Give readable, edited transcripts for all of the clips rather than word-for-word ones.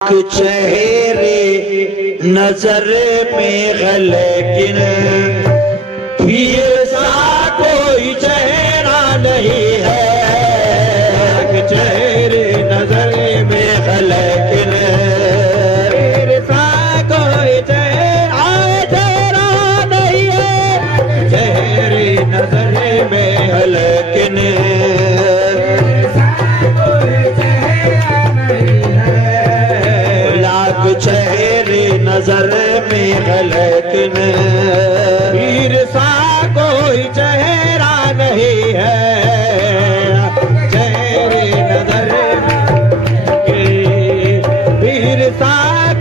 चेहरे नजर में लेकिन फिर सा कोई चेहरा नहीं है। चेहरे नजर में लेकिन फिर सा कोई चेहरा नहीं है। चेहरे नजर में लेकिन चेहरे नजर में लेकिन वीर सा कोई चेहरा नहीं है। चेहरे नजर में वीर सा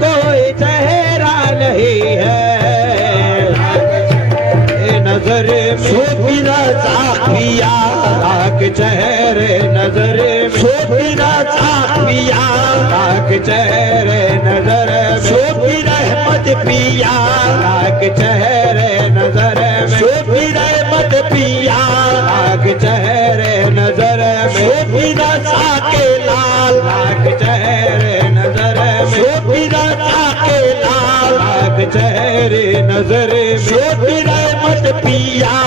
कोई चेहरा नहीं है। नजर सोपिरा चापिया के चेहरे नजर सोपिरा चापिया के चेहरे नजर सोपी रहमत पिया के चेहरे नजर सोपी रहमत पिया के चेहरे नजर सोपी रसा के लाल के चेहरे नजर सोपी रसा के लाल के चेहरे नजर सोपी रहमत पिया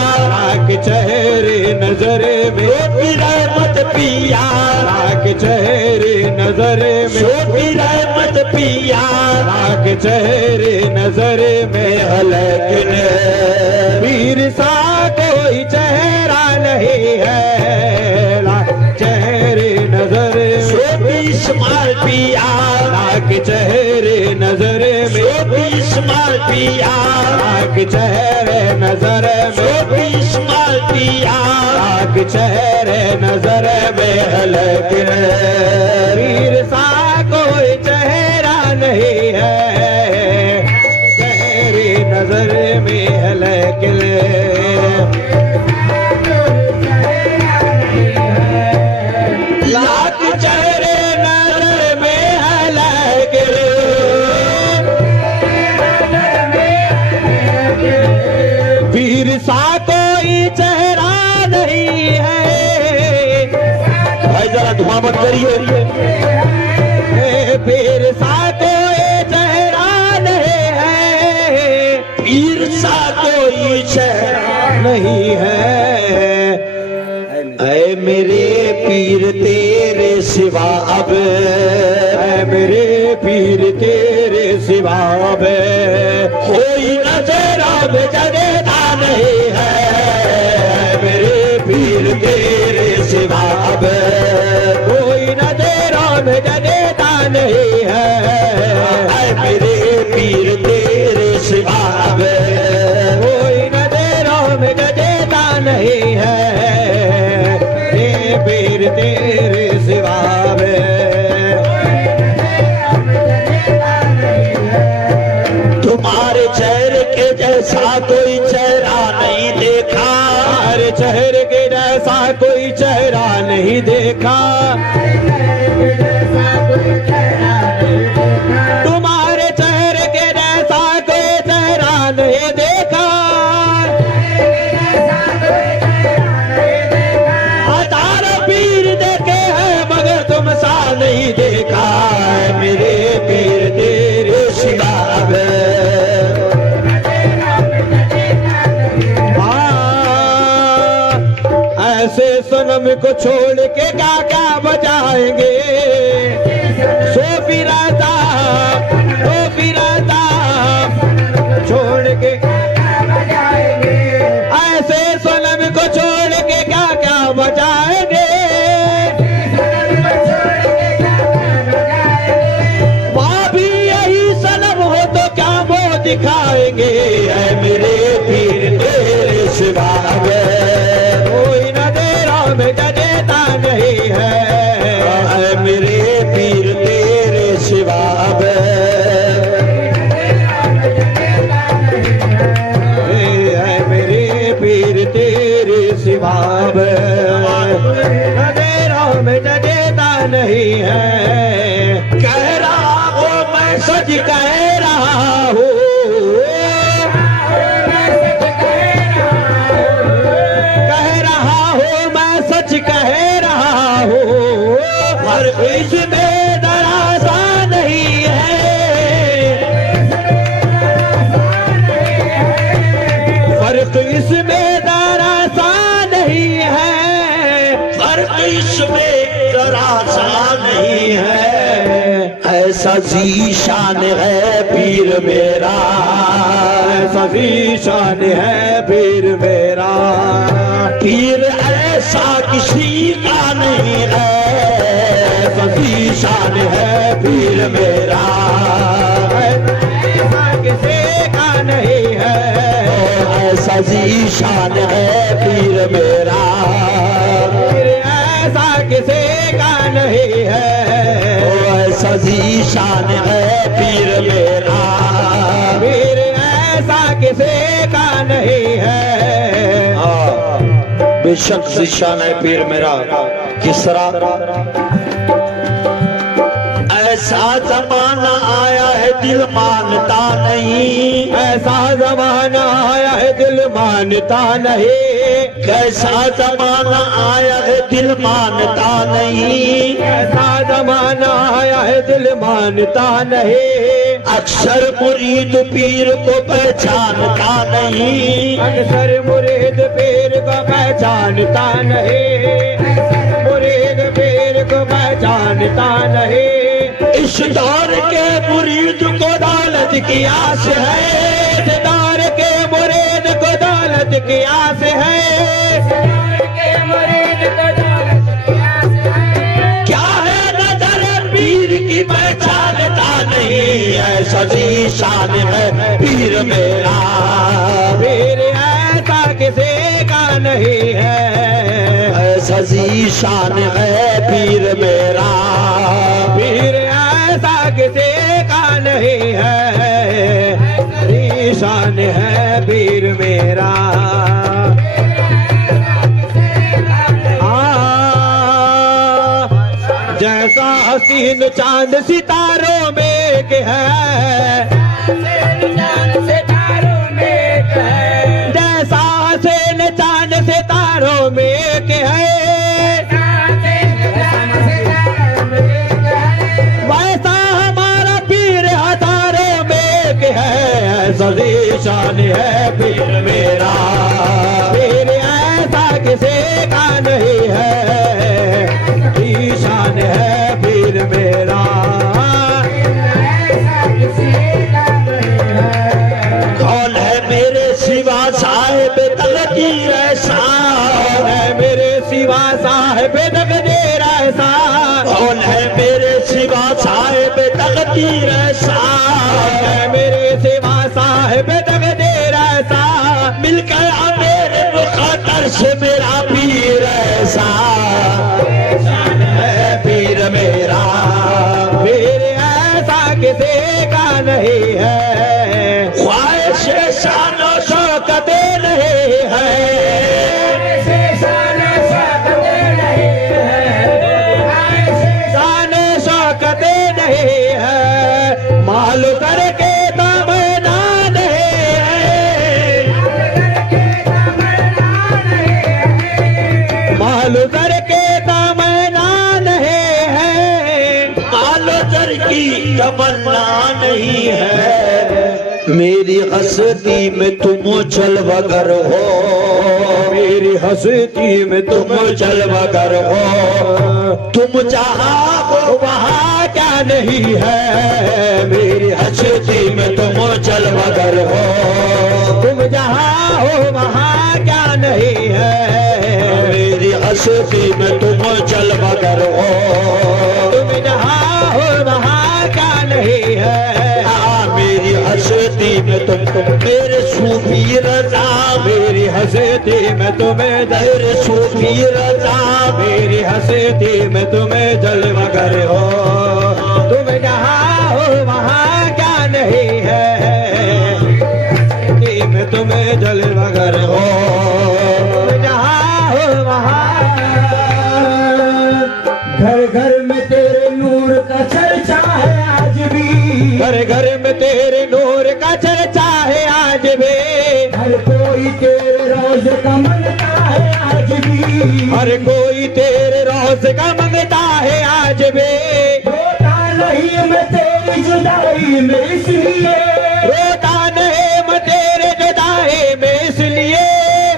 के चेहरे नजर सोपी रहमत पिया के चेहरे नजर सोपी रहमत पिया के चेहरे नजर में लेकिन वीर सा कोई चेहरा नहीं है। चेहरे नजर सोपी इस्माइल पिया के चेहरे नजर सोपी इस्माइल पिया के चेहरे नजर सोपी इस्माइल पिया के चेहरे नजर में लेकिन वीर सा कोई चेहरा नहीं है। चेहरे नजर में लेकिन लाख चेहरे नजर में लेकिन वीर सा कोई चेहरा नहीं है। भाई जरा धुआं मत करिए। वीर सा कोई चेहरा नहीं है। वीर सा कोई चेहरा नहीं है। ऐ मेरे पीर तेरे सिवा अब ऐ मेरे पीर तेरे सिवा अब कोई नजर अब जगदा नहीं है। मेरे पीर तेरे सिवा अब कोई नजर अब जगदा नहीं है। मेरे पीर तेरे सिवा अब कोई नजर अब जगदा नहीं है। पीर तेरे सिवा तुम्हारे चेहरे के जैसा कोई चेहरा नहीं देखा। तुम्हारे चेहरे के जैसा कोई चेहरा नहीं देखा। तुम्हारे चेहरे के जैसा कोई चेहरा नहीं देखा। सा नहीं देखा मेरे पीर तेरे सिवा ऐसे सनम को छोड़ के क्या क्या बजाएंगे। सोफी राता छोड़ के ऐसे सनम को छोड़ के क्या क्या बजाएंगे। दिखाएंगे ऐ मेरे पीर तेरे सिवा कोई नजरा में जगता नहीं है। ऐ मेरे पीर तेरे सिवा ऐ मेरे पीर तेरे सिवा नजरा में जगता नहीं है। कह रहा हूँ मैं सच कह रहा हूँ। कह रहा हूँ पर इसमें दरासा नहीं तो इसमें जरा सा नहीं है। ऐसा जीशान है पीर मेरा, ऐसा जीशान है पीर मेरा। पीर ऐसा किसी का नहीं है, ऐसा जीशान है पीर मेरा। ऐसा किसी का नहीं है, ऐसा जीशान है पीर मेरा। ऐसा किसी का नहीं है, ऐसा जीशान है पीर मेरा। पीर ऐसा किसी का नहीं है। बेशक जीशान है पीर मेरा। किसरा ऐसा जमाना आया है दिल मानता नहीं, ऐसा जमाना आया है दिल मानता नहीं। कैसा जमाना आया है दिल मानता नहीं, ऐसा जमाना आया है दिल मानता नहीं। अक्सर मुरीद पीर को पहचानता नहीं, अक्सर मुरीद पीर को पहचानता नहीं, मुरीद पीर को पहचानता नहीं। इस दौर के मुरीद को दौलत की आस है, इस दौर के मुरीद को दौलत की आस है, इस दौर के मुरीद को दौलत की आस है। क्या है नजर पीर की पहचानता नहीं, ऐसा जीशान है पीर मेरा। पीर ऐसा किसी का नहीं है, ऐसा जीशान है पीर मेरा। पीर ऐसा किसी का नहीं है, जीशान है पीर मेरा। जैसा हसीन चांद सितारों में के है, जैसा हसीन चांद सितारों में के है, वैसा हमारा पीर हजारों में के है। ऐसा जीशान है पीर मेरा। पीर ऐसा किसी का नहीं है, जीशान है पीर मेरा। कौन है मेरे सिवा साहिब तकदीर ऐसा, कौन है मेरे सिवा साहिब तकदीर ऐसा, कौन है मेरे सिवा साहिब तकदीर ऐसा, कौन है मेरे सिवा साहिब तकदीर ऐसा। मिल गया मेरे मुक़द्दर से मेरा पीर ऐसा, है पीर मेरा। पीर ऐसा किसी का नहीं है, ख्वाहिश शान और शौकत नहीं है, शान शौकत नहीं है। माल करके तमन्ना नहीं है, माल करके तमन्ना नहीं है, माल कर की तमन्ना नहीं है। मेरी हस्ती में तुम जलवगर हो, मेरी हस्ती में तुम जलवगर हो। तुम जहाँ हो वहाँ क्या नहीं है, मेरी हस्ती में तुम जलवगर हो। तुम जहाँ हो वहाँ क्या नहीं है, मेरी हस्ती में तुम जलवगर हो। तुम जहाँ हो वहाँ क्या नहीं है, मेरी हस्ती में तुम मेरे सूफी रजा, मेरी हस्ती में तुम्हें मेरे सूफी रजा, मेरी हस्ती में तुम्हें जलवगर हो। तुम जहाँ हो वहाँ क्या नहीं है, हस्ती में तुम्हें जलवगर हो। जहाँ हो वहाँ घर घर में तेरे नूर का चर्चा है आज भी, घर घर में तेरे नूर का चर्चा है आज भी। हर कोई तेरे रोज का मंगता है आज भी, हर कोई तेरे रोज का मंगता है आज भी। रोता नहीं मैं तेरी जुदाई में इसलिए, रोता नहीं मैं तेरे जुदाई में इसलिए।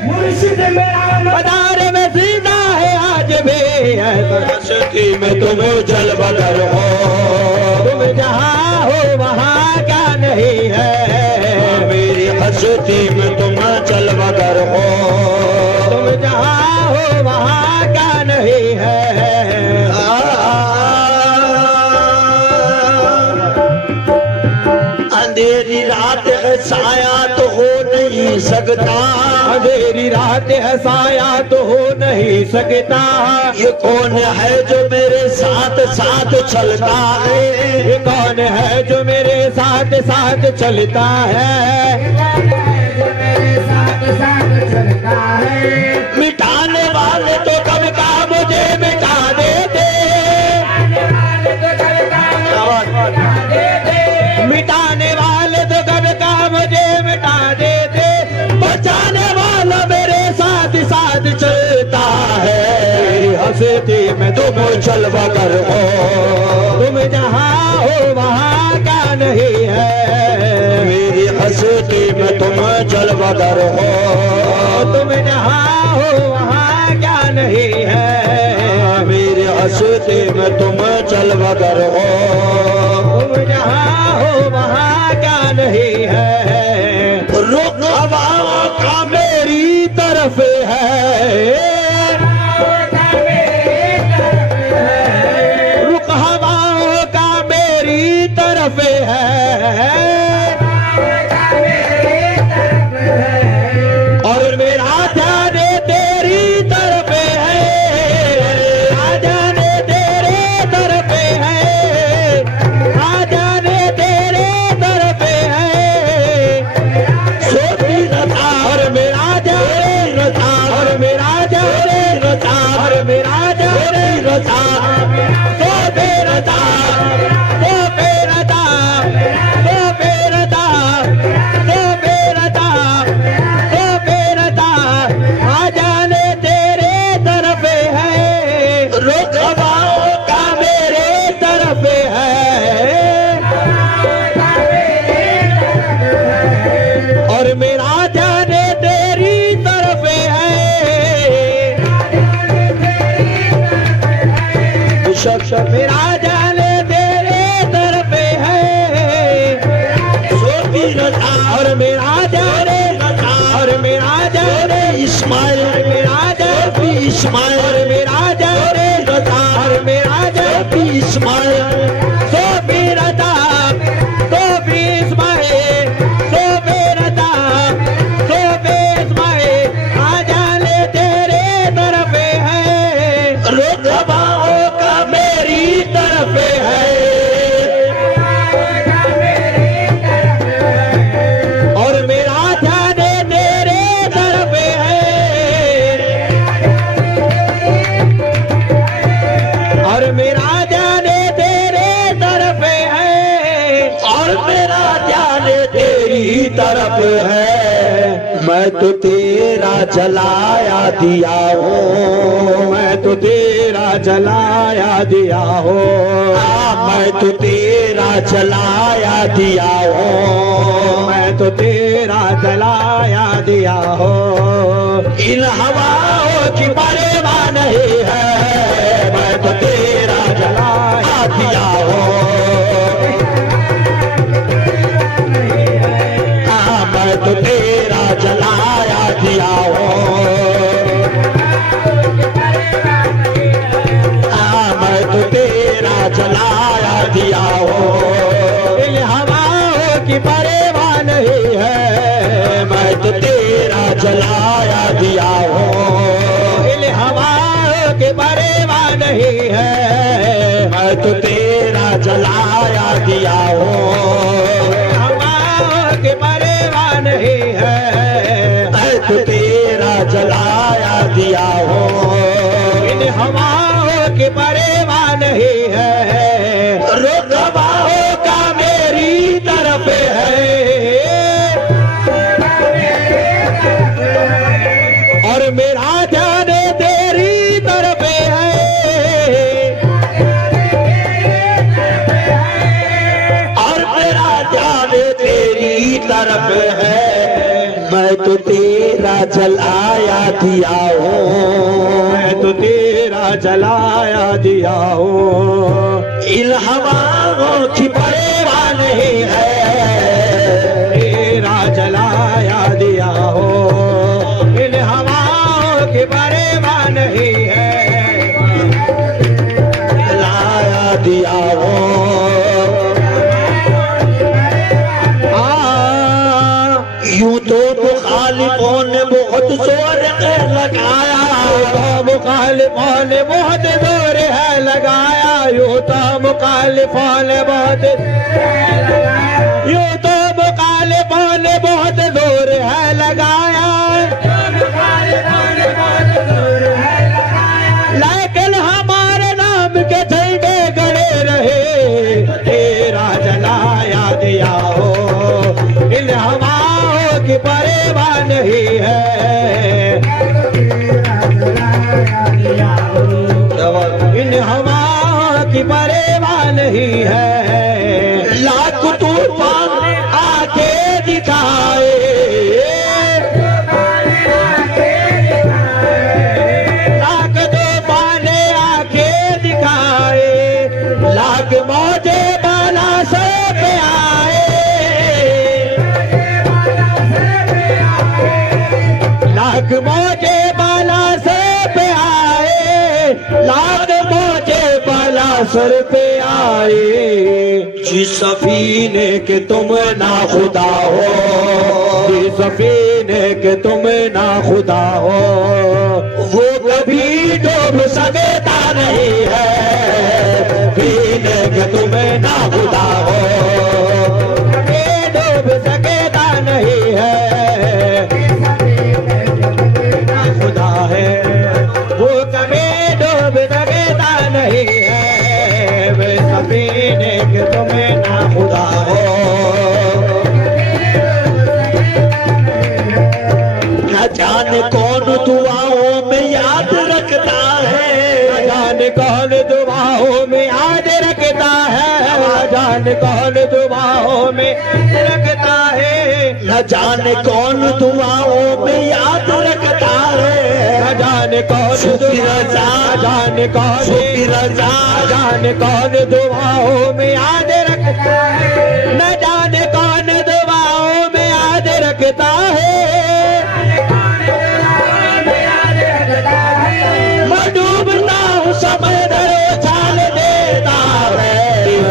मुर्शिद मेरा मदार में जिंदा है आज भी, है हस्ती में तुम जल बदर हो, तुम जहाँ हो वहाँ क्या नहीं है, मेरी हस्ती में तुम जल बदर हो, तुम जहाँ हो वहाँ क्या नहीं है। अंधेरी रात है साया तो हो नहीं सकता, अंधेरी रात है साया तो हो नहीं सकता, ये कौन है जो मेरे साथ साथ चलता है, ये कौन है जो मेरे साथ साथ चलता है, मिटाने वाले तो कब का मुझे मिटा देते, मिटाने वाले तो कब का मुझे मिटा देते, बचाने वाला मेरे साथ साथ चलता है, मेरी हस्ती में तुम चल बगर हो, तुम जहाँ हो वहाँ क्या नहीं है, मेरी हस्ती में तुम चल बगर हो, तुम जहाँ हो वहाँ क्या नहीं है, मेरी हस्ती में तुम चल बगर हो, तुम जहाँ हो वहाँ क्या नहीं है, रुख हवाओं का मेरी तरफ है, रुख हवाओं का मेरी तरफ है, और मेरा ध्यान तेरी तरफ है, ध्यान तेरे तरफ है, ध्यान तेरे तरफ है, सोती रथा और मेरा ध्यान और मेरा ध्यान और मेरा ध्यान रथा तो बेरता तो बेरता तो बेरता तो बेरता तो बेरता आ जाने तेरे तरफ है, रुख हवाओं का मेरे तरफ है, और मेरा ध्यान तेरी तरफ है, मेरा ध्यान तेरे तरफ है, सोती रथा और मेरा ध्यान और मेरा ध्यान इस्माइल मेरा ध्यान इस्माइल और मेरा ध्यान और मेरा ध्यान इस्माइल सो बीरता सो बीस्माए सो बेरता सो बेस्माए आ जाने तेरे तरफ है, रुख हवाओं का मेरी तरफ है, और मेरा ध्यान तेरे तरफ है, और मेरा ध्यान तेरे तरफ है, और मेरा ध्यान तेरी तरफ है, मैं तो तेरा जलाया दिया हूँ, मैं तो तेरा जलाया दिया हो, मैं तो तेरा जलाया दिया हूँ, मैं तो तेरा जलाया दिया हो, इन हवाओं की परवाह नहीं है, मैं तो तेरा जलाया दिया हूँ, मैं तो तेरा जलाया दिया हूँ, मैं तो तेरा जलाया दिया हूँ, इन हवाओं की परवाह नहीं है, मैं तो तेरा जलाया दिया हूँ, इन हवाओं की परवाह नहीं है, मैं तो तेरा जलाया दिया हूँ, हवाओं की परवाह नहीं है, मैं तो तेरा जलाया दिया हूँ, इन हवाओं की परवाह नहीं है, रुख हवाओं का मेरी तरफ है, और मेरा ध्यान तेरी तरफ है, और मेरा ध्यान तेरी तरफ है, मैं तो तेरा जलाया दिया हूँ, मैं तो तेरा तेरा जलाया दिया हूँ। इन हवाओं की परवाह नहीं है, तेरा जलाया दिया हो, इन हवाओं की परवाह नहीं है, जलाया दिया हो। यूं तो मुखालिफों ने बहुत जोर लगाया, मुखालिफों ने बहुत जोर है लगाया, यूं तो मुखालिफों ने बहुत, यूं तो मुखालिफों ने बहुत जोर है लगाया, लेकिन हमारे नाम के झंडे गड़े रहे, तेरा जलाया दिया हो, इन हवाओं की परवाह नहीं है, इन हवाओं की परवाह नहीं है। लाख तूफान आके दिखाए, लाख तूफान आके दिखाए, लाख मौजे बाला से पे आए, लाख मौजे बाला से पे आए, लाख मौजे बाला सर पे आए, जिस सफीने के तुम ना खुदा हो, जिस सफीने के तुम ना खुदा हो, वो कभी डूब सकता नहीं है, पीने के तुम ना खुदा हो, कभी डूब सकता नहीं है, खुदा है वो कभी डूब सकता नहीं है, वे सफीने के तुम्हें ना खुदा हो, न जाने कौन दुआओं में याद रखता है, न जाने कौन दुआओं में याद रखता है, न जाने कौन दुआओं में रखता है, न जाने कौन दुआओं में याद रखता है, न जाने कौन शुक्र रजा, न जाने कौन शुक्र रजा, न जाने कौन दुआओं में याद रखता है, न जाने कौन दुआओं में याद रखता है, मैं डूबता हूँ समंदर उछाल देता है,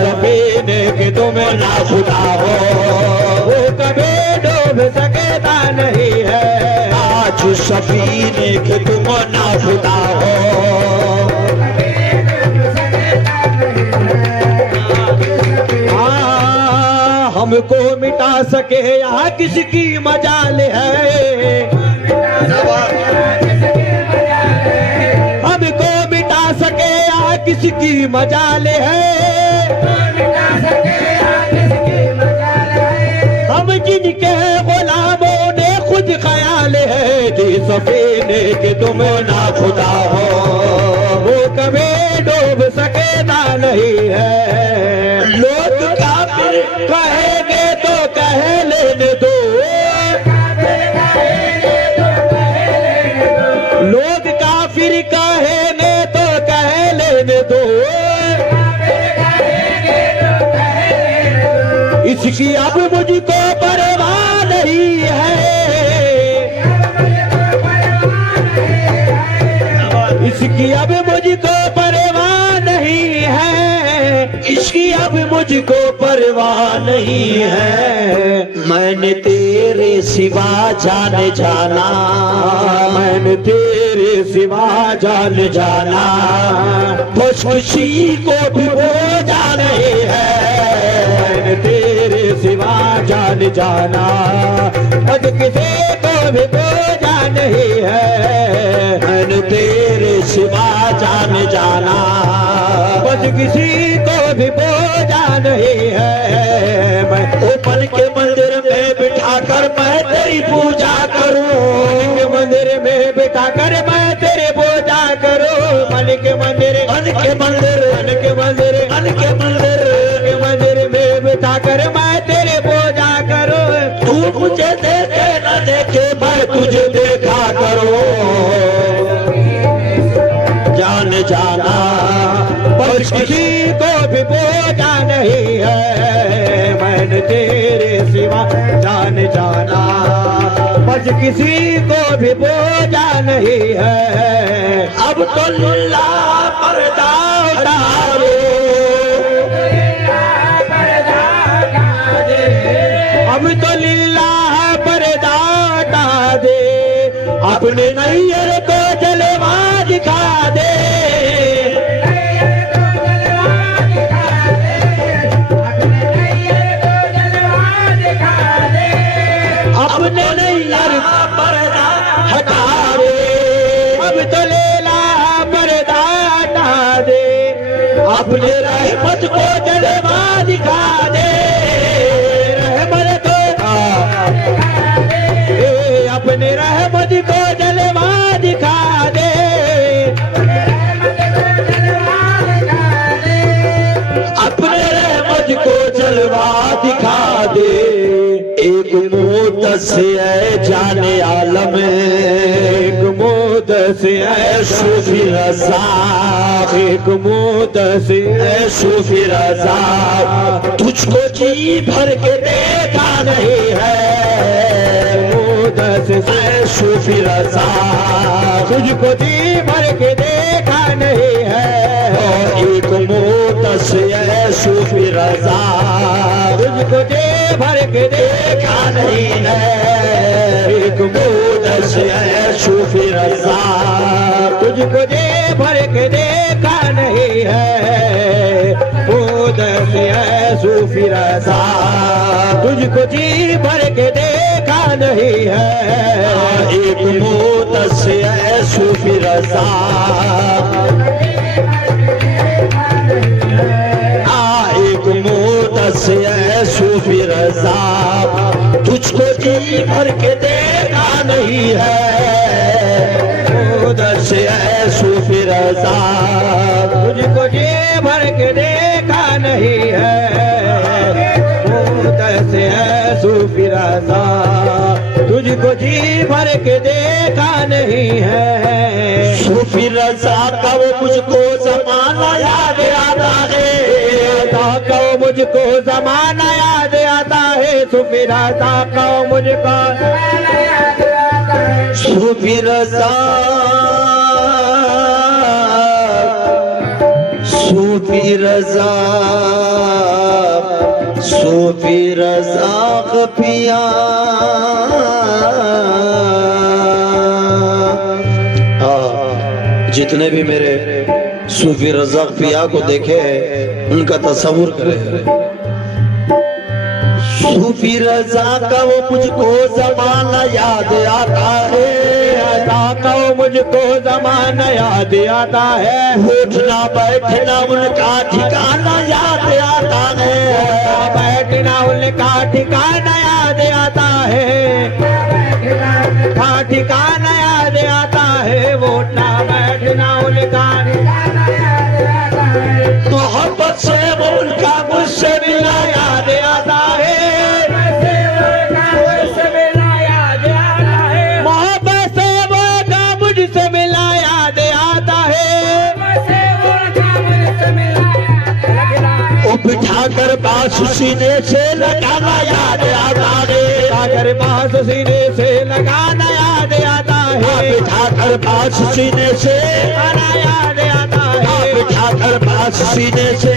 सफीने के तुम ना खुदा हो, वो कभी डूब सकता नहीं है, आज सफीने के तुम ना खुदा हो, हमको मिटा सके यहाँ किसकी मजाल है, हमको मिटा सके यहाँ किसकी मजाल है, हम जिनके गुलामों ने खुद ख्याल है, जी सफीने के तुम ना खुदा हो, वो कभी डूब सकता नहीं है, लोग काफिर कहेंगे तो कह लेने दो, लोग काफिर कहेंगे तो कह लेने दो, इसकी अब मुझको परवाह नहीं है, इसकी अब मुझको परवाह नहीं है, इसकी अब मुझको परवाह नहीं है, मैंने तेरे सिवा जाने जाना, मैंने तेरे सिवा जान जाना, बस किसी को भी वो जाने है, मैंने तेरे सिवा जान जाना, बस किसी को भी पूजा नहीं है, मैंने तेरे सिवा जाने जाना, बस किसी को भी पूजा नहीं है, मैं ओपन के मंदिर में बिठा कर मैं तेरी पूजा करूं, के मंदिर में बिठा कर मैं तेरे पूजा करूं, मन के मंदिर मन के मंदिर मन के मंदिर मन के मंदिर के मंदिर में बिठा कर मैं तेरे पूजा करूं, तू मुझे देखे न देखे मैं तुझे देखा करो, जान किसी को भी बोझा नहीं है, मैंने तेरे सिवा जान जाना, बस किसी को भी बोझा नहीं है। अब तो लीला पर्दा उतारो, अब तो लीला पर्दा हटा दे, अपने नैयर को जलवा दिखा दे, अपने नैयर पर्दा हटा दे, अब तो लीला पर्दा हटा दे, अपने रहमत को जलवा दिखा दे, रहमत को अपने रहमत को जलवा दिखा दे, अपने रहमत को जलवा दिखा दे। एक मोदस है जाने आलम, एक मोदस है सूफी रज़ा, एक मोदस है सूफी रज़ा, तुझको जी भर के देखा नहीं है, मोदस ऐ सूफी रज़ा, तुझको जी भर के देखा नहीं है। एक मोदस है सूफी रज़ा, तुझको जी भर के देखा नहीं है। एक मोदस है सूफी रज़ा, तुझको जी भर के देखा नहीं है। मोदस है सूफी रज़ा, तुझको जी भर के देखा नहीं है। एक मोदस है सूफी रज़ा, एक मोदस है सूफी रज़ा, तुझको जी भर के देखा नहीं है। मोदस है सूफी रज़ा, तुझको जी भर के देखा नहीं है। मोदस है सूफी रज़ा, तुझको जी भर के देखा नहीं है। सूफी रज़ा का वो मुझको ज़माना याद आता है, को मुझको ज़माना याद आता है। सूफी रज़ा को मुझको सूफी रज़ा, सूफी रज़ा, सूफी रज़ा पिया, जितने भी मेरे सूफी रज़ा पिया को देखे उनका तस्वुर करे। सूफी रज़ा का वो मुझको ज़माना याद आता है, रज़ा का वो मुझको ज़माना याद आता है। उठना बैठना उनका ठिकाना याद आता है, बैठना उनका ठिकाना याद आता है। ठिकाना याद आता है, वो उठना बैठना उनका मोहब्बत से वो उनका मुझसे मिला याद आता है। मोहब्बत से वो का मुझसे मिला याद आता है। वो बिठाकर बांस सीने से लगाना याद आता है, बिठाकर बांस सीने से लगाना याद आता है। बिठाकर बांस सीने से लगाना याद आता है। बिठाकर बांस सीने से